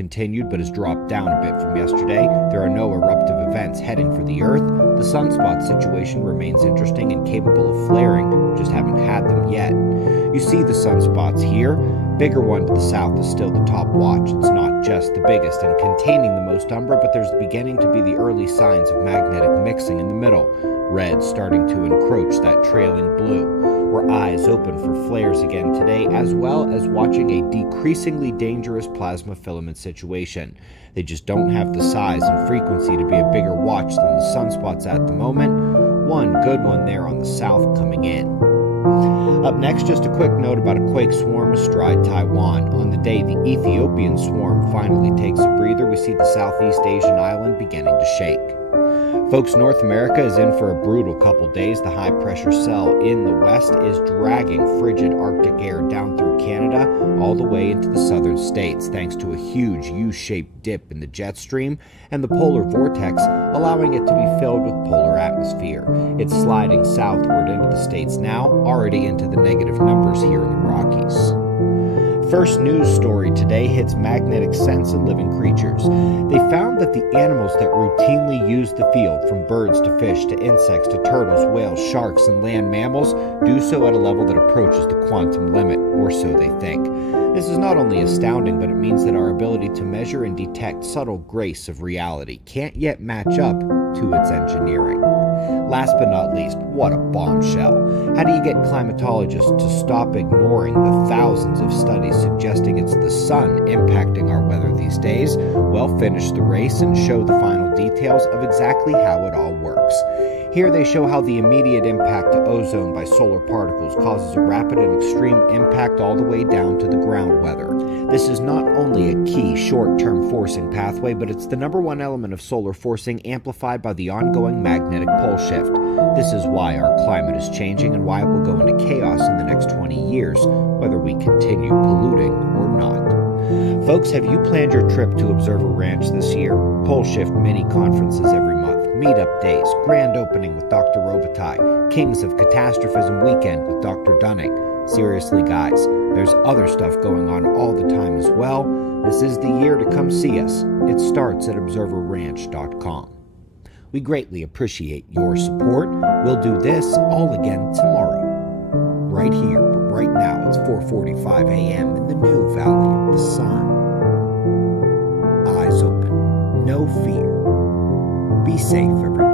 continued but has dropped down a bit from yesterday. There are no eruptive events heading for the Earth. The sunspot situation remains interesting and capable of flaring, just haven't had them yet. You see the sunspots here. Bigger one to the south is still the top watch. It's not just the biggest and containing the most umbra, but there's beginning to be the early signs of magnetic mixing in the middle. Red starting to encroach that trailing blue. We're eyes open for flares again today, as well as watching a decreasingly dangerous plasma filament situation. They just don't have the size and frequency to be a bigger watch than the sunspots at the moment. One good one there on the south coming in. Up next, just a quick note about a quake swarm astride Taiwan. On the day the Ethiopian swarm finally takes a breather, we see the Southeast Asian island beginning to shake. Folks, North America is in for a brutal couple days. The high-pressure cell in the west is dragging frigid Arctic air down through Canada all the way into the southern states, thanks to a huge U-shaped dip in the jet stream and the polar vortex, allowing it to be filled with polar atmosphere. It's sliding southward into the states now, already into the negative numbers here in the Rockies. First news story today hits magnetic sense in living creatures. They found that the animals that routinely use the field, from birds to fish to insects to turtles, whales, sharks, and land mammals, do so at a level that approaches the quantum limit, or so they think. This is not only astounding, but it means that our ability to measure and detect subtle grace of reality can't yet match up to its engineering. Last but not least, what a bombshell. How do you get climatologists to stop ignoring the thousands of studies suggesting it's the sun impacting our weather these days? Well, finish the race and show the final details of exactly how it all works. Here they show how the immediate impact to ozone by solar particles causes a rapid and extreme impact all the way down to the ground weather. This is not only a key short-term forcing pathway, but it's the number one element of solar forcing amplified by the ongoing magnetic pole shift. This is why our climate is changing and why it will go into chaos in the next 20 years, whether we continue polluting or not. Folks, have you planned your trip to Observer Ranch this year? Pole Shift mini conferences every month, meetup days, grand opening with Dr. Robitaille, Kings of Catastrophism weekend with Dr. Dunning. Seriously, guys, there's other stuff going on all the time as well. This is the year to come see us. It starts at observerranch.com. We greatly appreciate your support. We'll do this all again tomorrow. Right here, but right now it's 4:45 a.m. in the new Valley of the Sun. Eyes open, no fear. Be safe, everyone.